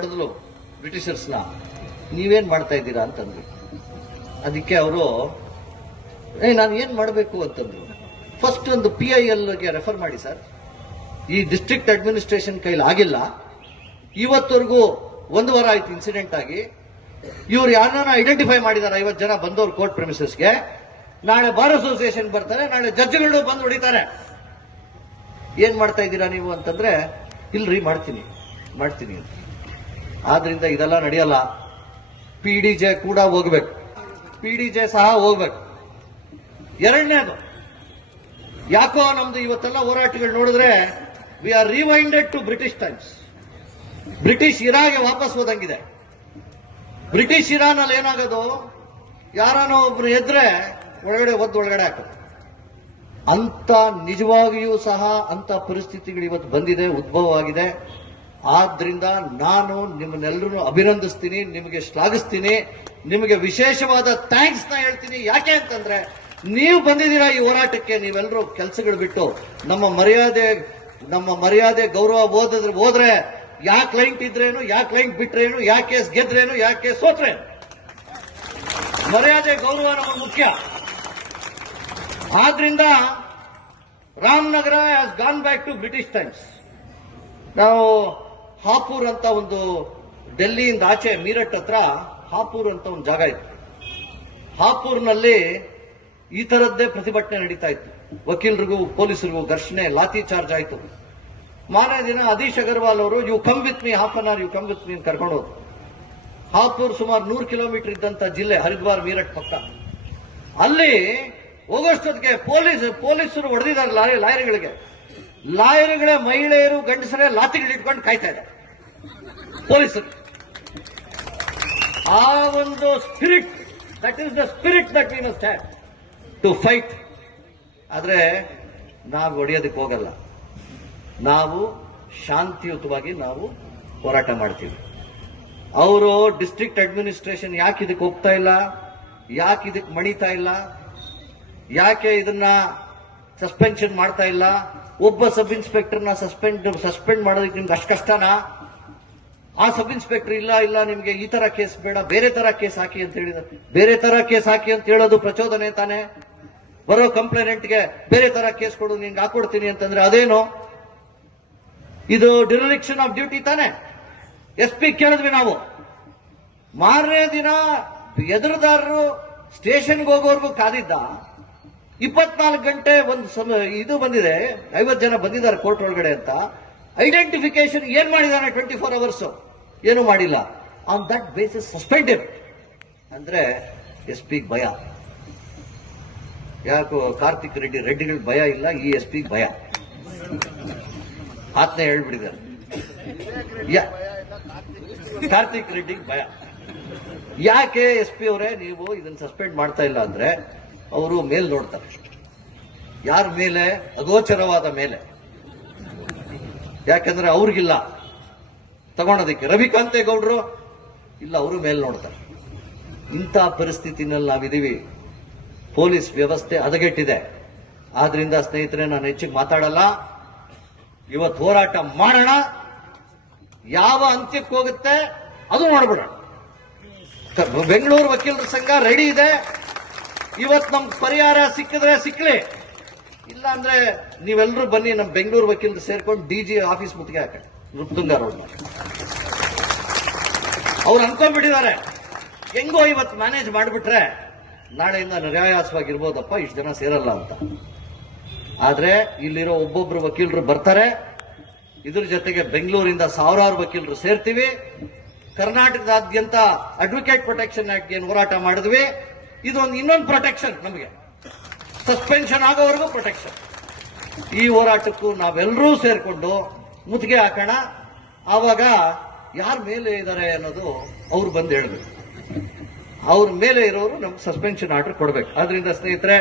ಹೊಡೆದ್ಲು ಬ್ರಿಟಿಷರ್ಸ್ನ, ನೀವೇನ್ ಮಾಡ್ತಾ ಇದ್ದೀರಾ ಅಂತಂದ್ರು. ಅದಕ್ಕೆ ಅವರು ನಾನು ಏನ್ ಮಾಡಬೇಕು ಅಂತಂದ್ರು. ಫಸ್ಟ್ ಒಂದು PILಗೆ ರೆಫರ್ ಮಾಡಿ ಸರ್, ಈ ಡಿಸ್ಟ್ರಿಕ್ಟ್ ಅಡ್ಮಿನಿಸ್ಟ್ರೇಷನ್ ಕೈಲಿ ಆಗಿಲ್ಲ, ಇವತ್ತವರೆಗೂ 1 ವಾರ ಆಯ್ತು ಇನ್ಸಿಡೆಂಟ್ ಆಗಿ, ಇವ್ರು ಯಾರನ್ನ ಐಡೆಂಟಿಫೈ ಮಾಡಿದ್ದಾರೆ 50 ಜನ ಬಂದವರು ಕೋರ್ಟ್ ಪ್ರೆಮಿಸಸ್ಗೆ, ನಾಳೆ ಬಾರ್ ಅಸೋಸಿಯೇಷನ್ ಬರ್ತಾರೆ, ನಾಳೆ ಜಡ್ಜ್ಗಳು ಬಂದು ಹೊಡಿತಾರೆ, ಏನ್ ಮಾಡ್ತಾ ಇದ್ದೀರಾ ನೀವು ಅಂತಂದ್ರೆ, ಇಲ್ರಿ ಮಾಡ್ತೀನಿ ಅಂತ. ಆದ್ರಿಂದ ಇದೆಲ್ಲ ನಡೆಯಲ್ಲ. PDJ ಕೂಡ ಹೋಗ್ಬೇಕು, PDJ ಸಹ ಹೋಗ್ಬೇಕು. ಎರಡನೇದು, ಯಾಕೋ ನಮ್ದು ಇವತ್ತೆಲ್ಲ ಹೋರಾಟಗಳು ನೋಡಿದ್ರೆ we are rewinded to British times. British ಇರಾಗೆ ವಾಪಸ್ ಹೋದಂಗಿದೆ. ಬ್ರಿಟಿಷ್ ಇರಾನಲ್ಲಿ ಏನಾಗೋದು, ಯಾರನೋ ಒಬ್ರು ಎದ್ರೆ ಒಳಗಡೆ ಹಾಕೋದು. ಅಂತ ನಿಜವಾಗಿಯೂ ಸಹ ಅಂತ ಪರಿಸ್ಥಿತಿಗಳು ಇವತ್ತು ಬಂದಿದೆ, ಉದ್ಭವ ಆಗಿದೆ. ಆದ್ರಿಂದ ನಾನು ನಿಮ್ಮನ್ನೆಲ್ಲರೂ ಅಭಿನಂದಿಸ್ತೀನಿ, ನಿಮಗೆ ಶ್ಲಾಘಿಸ್ತೀನಿ, ನಿಮಗೆ ವಿಶೇಷವಾದ ಥ್ಯಾಂಕ್ಸ್ ನ ಹೇಳ್ತೀನಿ. ಯಾಕೆ ಅಂತಂದ್ರೆ ನೀವು ಬಂದಿದ್ದೀರಾ ಈ ಹೋರಾಟಕ್ಕೆ, ನೀವೆಲ್ಲರೂ ಕೆಲಸಗಳು ಬಿಟ್ಟು ನಮ್ಮ ಮರ್ಯಾದೆ ಗೌರವ ಹೋದ್ರೆ ಯಾ ಕ್ಲೈಂಟ್ ಇದ್ರೇನು, ಯಾ ಕ್ಲೈಂಟ್ ಬಿಟ್ರೇನು, ಯಾ ಕೇಸ್ ಗೆದ್ರೇನು, ಯಾ ಕೇಸ್ ಸೋತ್ರೇನು, ಮರ್ಯಾದೆ ಗೌರವ ನಮಗೆ ಮುಖ್ಯ. ಆದ್ರಿಂದ Ramanagara has gone back to British times. ನಾವು ಹಾಪೂರ್ ಅಂತ ಒಂದು ಡೆಲ್ಲಿಯಿಂದ ಆಚೆ ಮೀರಟ್ ಹತ್ರ ಹಾಪೂರ್ ಅಂತ ಒಂದು ಜಾಗ ಇತ್ತು. ಹಾಪೂರ್ನಲ್ಲಿ ಈ ತರದ್ದೇ ಪ್ರತಿಭಟನೆ ನಡೀತಾ ಇತ್ತು. ವಕೀಲರಿಗೂ ಪೊಲೀಸರಿಗೂ ಘರ್ಷಣೆ, ಲಾಠಿ ಚಾರ್ಜ್ ಆಯಿತು. ಮಾರನೇ ದಿನ ಅದೀಶ್ ಅಗರ್ವಾಲ್ ಅವರು you come with me, half an hour you come with me ಕರ್ಕೊಂಡು ಹೋದ್ರು. ಹಾಪೂರ್ ಸುಮಾರು 100 ಕಿಲೋಮೀಟರ್ ಇದ್ದಂತ ಜಿಲ್ಲೆ, ಹರಿದ್ವಾರ್ ಮೀರಟ್ ಪಕ್ಕ. ಅಲ್ಲಿ ಹೋಗೋಷ್ಟೊತ್ತಿಗೆ ಪೊಲೀಸರು ಹೊಡೆದಿದ್ದಾರೆ ಲಾಯರ್ಗಳೇ ಮಹಿಳೆಯರು ಗಂಡಸರೇ ಲಾತಿಗಳು ಇಟ್ಕೊಂಡು ಕಾಯ್ತಾ ಇದ್ದಾರೆ ಪೊಲೀಸರು. ಆ ಒಂದು spirit, that is the spirit that we must have to fight. ಆದ್ರೆ ನಾವು ಹೊಡೆಯೋದಕ್ಕೆ ಹೋಗಲ್ಲ, ನಾವು ಶಾಂತಿಯುತವಾಗಿ ನಾವು ಹೋರಾಟ ಮಾಡ್ತೀವಿ. ಅವರು ಡಿಸ್ಟ್ರಿಕ್ಟ್ ಅಡ್ಮಿನಿಸ್ಟ್ರೇಷನ್ ಯಾಕೆ ಇದಕ್ಕೆ ಹೋಗ್ತಾ ಇಲ್ಲ, ಯಾಕೆ ಇದಕ್ಕೆ ಮಣಿತಾ ಇಲ್ಲ, ಯಾಕೆ ಇದನ್ನ ಸಸ್ಪೆನ್ಷನ್ ಮಾಡ್ತಾ ಇಲ್ಲ? ಒಬ್ಬ ಸಬ್ ಇನ್ಸ್ಪೆಕ್ಟರ್ನ ಸಸ್ಪೆಂಡ್ ಮಾಡೋದಕ್ಕೆ ನಿಮ್ಗೆ ಅಷ್ಟು ಕಷ್ಟನಾ? ಆ ಸಬ್ ಇನ್ಸ್ಪೆಕ್ಟರ್ ಇಲ್ಲ ನಿಮ್ಗೆ ಈ ತರ ಕೇಸ್ ಬೇಡ, ಬೇರೆ ತರ ಕೇಸ್ ಹಾಕಿ ಅಂತ ಹೇಳಿದ್ದಾರೆ. ಬೇರೆ ತರ ಕೇಸ್ ಹಾಕಿ ಅಂತ ಹೇಳೋದು ಪ್ರಚೋದನೆ ತಾನೆ. ಬರೋ ಕಂಪ್ಲೇನೆಂಟ್ಗೆ ಬೇರೆ ತರ ಕೇಸ್ ಕೊಡು, ನಿಂಗೆ ಹಾಕೊಡ್ತೀನಿ ಅಂತಂದ್ರೆ ಅದೇನು? ಇದು ಡಿರೆಕ್ಷನ್ ಆಫ್ ಡ್ಯೂಟಿ ತಾನೆ. SP ಕೇಳಿದ್ವಿ ನಾವು. ಮಾರನೇ ದಿನ ಎದುರುದಾರರು ಸ್ಟೇಷನ್ಗೆ ಹೋಗೋರ್ಗೂ ಕಾದಿದ್ದ. 24 ಗಂಟೆ ಒಂದು ಇದು ಬಂದಿದೆ, 50 ಜನ ಬಂದಿದ್ದಾರೆ ಕೋರ್ಟ್ ಒಳಗಡೆ ಅಂತ. ಐಡೆಂಟಿಫಿಕೇಶನ್ ಏನ್ ಮಾಡಿದಾನೆ 24 ಅವರ್ಸ್? ಏನು ಮಾಡಿಲ್ಲ. On that basis suspended. ಅಂದ್ರೆ SP ಭಯ. ಯಾಕೋ ಕಾರ್ತಿಕ್ ರೆಡ್ಡಿಗಳಿಗೆ ಭಯ ಇಲ್ಲ, ಈ SP ಭಯ. ಆತ್ನೇ ಹೇಳ್ಬಿಟ್ಟಿದ್ದಾರೆ, ಕಾರ್ತಿಕ್ ರೆಡ್ಡಿಗೆ ಭಯ. ಯಾಕೆ SP ಅವರೇ ನೀವು ಇದನ್ನ ಸಸ್ಪೆಂಡ್ ಮಾಡ್ತಾ ಇಲ್ಲ ಅಂದ್ರೆ, ಅವರು ಮೇಲ್ ನೋಡ್ತಾರೆ. ಯಾರ ಮೇಲೆ? ಅಗೋಚರವಾದ ಮೇಲೆ. ಯಾಕಂದ್ರೆ ಅವ್ರಿಗಿಲ್ಲ ತಗೊಳೋದಕ್ಕೆ. ರವಿಕಾಂತೇಗೌಡರು ಇಲ್ಲ, ಅವರು ಮೇಲ್ ನೋಡ್ತಾರೆ. ಇಂಥ ಪರಿಸ್ಥಿತಿನಲ್ಲಿ ನಾವಿದೀವಿ. ಪೊಲೀಸ್ ವ್ಯವಸ್ಥೆ ಹದಗೆಟ್ಟಿದೆ. ಆದ್ರಿಂದ ಸ್ನೇಹಿತರೆ, ನಾನು ಹೆಚ್ಚಿಗೆ ಮಾತಾಡಲ್ಲ. ಇವತ್ತು ಹೋರಾಟ ಮಾಡೋಣ. ಯಾವ ಅಂತ್ಯಕ್ಕೆ ಹೋಗುತ್ತೆ ಅದು ನೋಡ್ಬಿಡೋಣ. ಬೆಂಗಳೂರು ವಕೀಲರ ಸಂಘ ರೆಡಿ ಇದೆ. ಇವತ್ತು ನಮ್ಗೆ ಪರಿಹಾರ ಸಿಕ್ಕಿದ್ರೆ ಸಿಕ್ಲಿ, ಇಲ್ಲ ಅಂದ್ರೆ ನೀವೆಲ್ಲರೂ ಬನ್ನಿ ನಮ್ಮ ಬೆಂಗಳೂರು ವಕೀಲರು ಸೇರ್ಕೊಂಡು DG ಆಫೀಸ್ ಮುತ್ತಿಗೆ ಹಾಕಿ ನೃಪತುಂಗ ರೋಡ್. ಅವ್ರು ಅನ್ಕೊಂಡ್ಬಿಟ್ಟಿದ್ದಾರೆ, ಹೆಂಗೋ ಇವತ್ತು ಮ್ಯಾನೇಜ್ ಮಾಡಿಬಿಟ್ರೆ ನಾಳೆಯಿಂದ ನ್ಯಾಯಾಸವಾಗಿರ್ಬೋದಪ್ಪ, ಇಷ್ಟು ಜನ ಸೇರಲ್ಲ ಅಂತ. ಆದ್ರೆ ಇಲ್ಲಿರೋ ಒಬ್ಬೊಬ್ರು ವಕೀಲರು ಬರ್ತಾರೆ. ಇದ್ರ ಜೊತೆಗೆ ಬೆಂಗಳೂರಿಂದ ಸಾವಿರಾರು ವಕೀಲರು ಸೇರ್ತೀವಿ. ಕರ್ನಾಟಕದಾದ್ಯಂತ ಅಡ್ವೊಕೇಟ್ ಪ್ರೊಟೆಕ್ಷನ್ ಆಕ್ಟ್ ಏನು ಹೋರಾಟ ಮಾಡಿದ್ವಿ, ಇದೊಂದು ಇನ್ನೊಂದು ಪ್ರೊಟೆಕ್ಷನ್ ನಮಗೆ. ಸಸ್ಪೆನ್ಷನ್ ಆಗೋವರೆಗೂ ಪ್ರೊಟೆಕ್ಷನ್. ಈ ಹೋರಾಟಕ್ಕೂ ನಾವೆಲ್ಲರೂ ಸೇರ್ಕೊಂಡು ಮುತ್ತಿಗೆ ಹಾಕೋಣ. ಆವಾಗ ಯಾರ ಮೇಲೆ ಇದ್ದಾರೆ ಅನ್ನೋದು ಅವ್ರು ಬಂದು ಹೇಳ್ಬೇಕು. ಅವ್ರ ಮೇಲೆ ಇರೋರು ನಮ್ಗೆ ಸಸ್ಪೆನ್ಷನ್ ಆರ್ಡರ್ ಕೊಡ್ಬೇಕು. ಆದ್ರಿಂದ ಸ್ನೇಹಿತರೆ,